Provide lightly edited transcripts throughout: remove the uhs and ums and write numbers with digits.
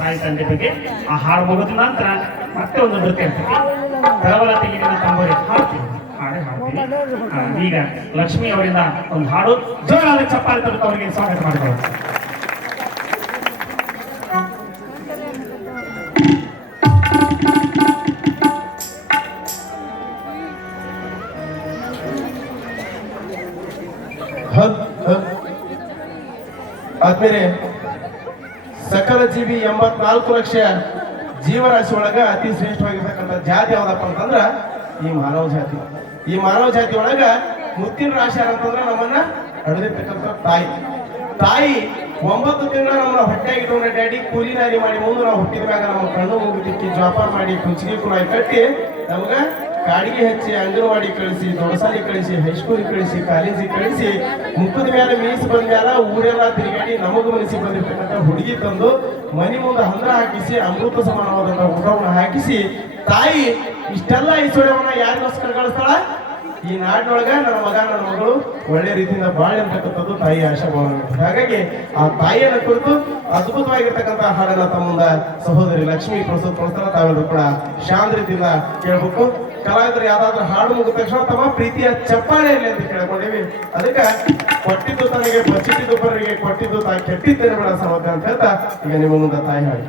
ತಾಯಿ ತಂದೆ ಬಗ್ಗೆ ಆ ಹಾಡು ಮುಗಿದ ನಂತರ ಮತ್ತೆ ಒಂದು ನೃತ್ಯ ಇರ್ತದೆ. ಪ್ರಬಲ ತೆಗೆದಿನ ತಂಬೂರಿ ಹಾಡ್ತೀವಿ, ಹಾಡೇ ಹಾಡ್ತೀವಿ. ಈಗ ಲಕ್ಷ್ಮಿ ಅವರಿಂದ ಒಂದು ಹಾಡು ಜೋರಾದ ಚಪ್ಪಾಳೆ ತರುತ್ತ ಅವರಿಗೆ ಸ್ವಾಗತ ಮಾಡಿಕೊಳ್ಳೋಣ. ಆದ್ಮೇಲೆ ಸಕಲ ಜೀವಿ 84 ಲಕ್ಷ ಜೀವರಾಶಿ ಒಳಗ ಅತಿ ಶ್ರೇಷ್ಠವಾಗಿರ್ತಕ್ಕಂಥ ಜಾತಿ ಯಾವ್ದಪ್ಪ ಅಂತಂದ್ರ ಈ ಮಾನವ ಜಾತಿ. ಈ ಮಾನವ ಜಾತಿ ಒಳಗ ಮುತ್ತಿನ ರಾಶಿ ಯಾರಂತಂದ್ರ ನಮ್ಮನ್ನ ಹಡೆದಿರ್ತಕ್ಕಂಥ ತಾಯಿ 9 ತಿಂಗಳ ನಮ್ಮನ್ನ ಹೊಟ್ಟೆಯಾಗಿಟ್ಟವನ್ನ ಡ್ಯಾಡಿ ಕೂಲಿನಾರಿ ಮಾಡಿ ಮುಂದೆ ನಾವು ಹುಟ್ಟಿದ ಮ್ಯಾಗ ನಮ್ಮ ಕಣ್ಣು ಮುಗಿದಿಕ್ಕಿ ಜೋಪಾನ ಮಾಡಿ ಕುಂಚಿಗೆ ಕೂಡ ಕಟ್ಟಿ ನಮ್ಗ ಕಾಡಿಗೆ ಹಚ್ಚಿ ಅಂಗನವಾಡಿ ಕಳಿಸಿ, ದೊಡಸಾಲಿ ಕಳಿಸಿ, ಹೈಸ್ಕೂಲಿಗೆ ಕಳಿಸಿ, ಕಾಲೇಜಿಗೆ ಕಳಿಸಿ, ಮುಖದ ಮೇಲೆ ಮೀಸಿ ಬಂದ ಮ್ಯಾಲ ಊರೆಲ್ಲ ತಿರುಗಾಡಿ ನಮಗ ಮನಸ್ಸಿಗೆ ಬಂದಿರ್ತಕ್ಕಂಥ ಹುಡುಗಿ ತಂದು ಮನೆ ಮುಂದೆ ಹಂದ್ರ ಹಾಕಿಸಿ ಅಮೃತ ಸಮಾನವಾದಂಥ ಊಟವನ್ನು ಹಾಕಿಸಿ ತಾಯಿ ಇಷ್ಟೆಲ್ಲ ಐಶ್ವರ್ಯವನ್ನ ಯಾರಿಗೋಸ್ಕರ ಕಳಿಸ್ತಾಳ? ಈ ನಾಡಿನೊಳಗ ನನ್ನ ಮಗ ನನ್ನ ಮಗಳು ಒಳ್ಳೆ ರೀತಿಯಿಂದ ಬಾಳಿ ಅಂತಕ್ಕಂಥದ್ದು ತಾಯಿ ಆಶಾಭಾವನೆ. ಹಾಗಾಗಿ ಆ ತಾಯಿಯನ್ನ ಕುರಿತು ಅದ್ಭುತವಾಗಿರ್ತಕ್ಕಂಥ ಹಾಡನ್ನ ತಮ್ಮ ಮುಂದ ಸಹೋದರಿ ಲಕ್ಷ್ಮಿ ಪ್ರಸ್ತುತಪಡಿಸ್ತಾರ. ತಾವೆಲ್ಲರೂ ಕೂಡ ಶಾಂತ ರೀತಿಯಿಂದ ಕೇಳ್ಬೇಕು. ಕಲಾವಿದರು ಯಾವ್ದಾದ್ರು ಹಾಡು ಮುಗಿದ ತಕ್ಷಣ ತಮ್ಮ ಪ್ರೀತಿಯ ಚಪ್ಪಾಳೆ ಇರಲಿ ಅಂತ ಕೇಳ್ಕೊಂಡಿವಿ. ಅದಕ್ಕೆ ಕೊಟ್ಟಿದ್ದು ತನಗೆ ಬಚ್ಚಿಟ್ಟಿದ್ದು ಬರಿಗೆ ಕೊಟ್ಟಿದ್ದು ತಾ ಕೆಟ್ಟಿದ್ದೇನೆ ಬೇಡ ಸಮತೆ ಅಂತ ಹೇಳ್ತಾ ಈಗ ನಿಮ್ಮ ಮುಂದೆ ತಾಯಿ ಹಾಡಿ.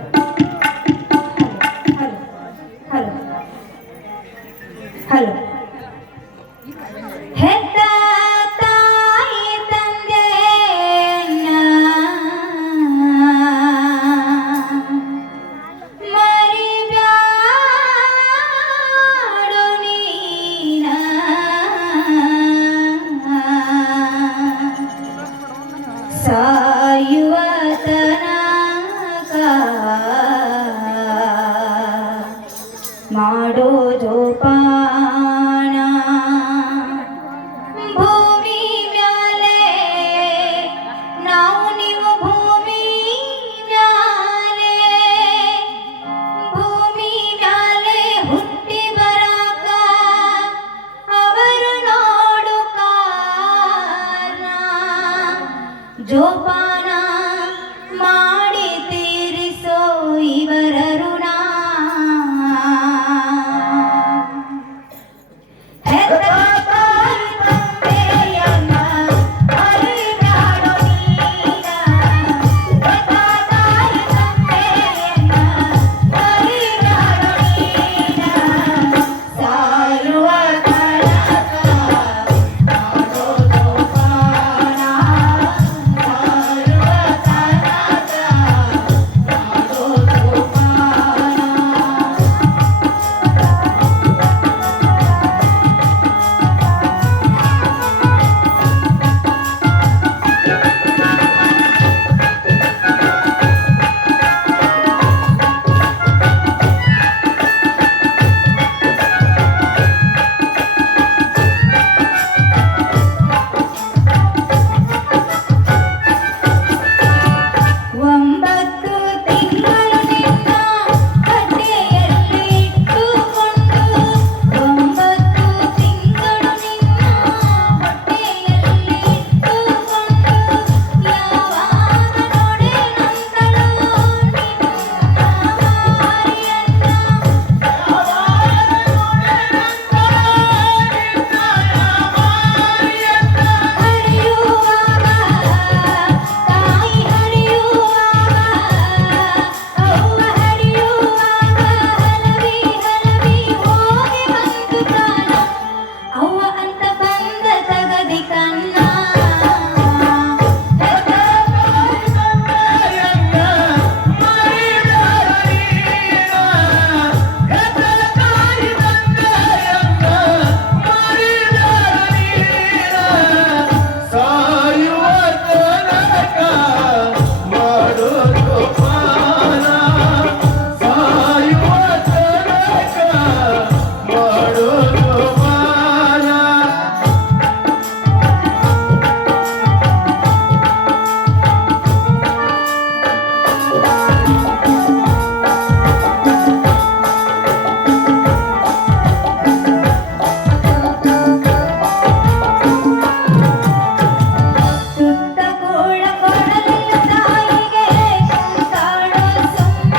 ಹಲೋ ಮಾಡೋ ಜೋಪಾನ ಭೂಮಿ ಮ್ಯಾಲೆ ನಾವು ನೀವು ಭೂಮಿ ಮ್ಯಾಲೆ ಹುಟ್ಟಿ ಬರಾಕ ಅವರು ನೋಡು ಕಾರಣ ಜೋಪಾನ ಮಾಡಿ ತೀರಿಸೋ ಇವರ ಋಣ. ಸುತ್ತ ಕೋಳ ಕೊಡಲಿಲ್ಲ ತಾಯಿಗೆ ಕಾಡೋ ಸುಮ್ಮ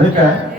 ಅದಕ್ಕೆ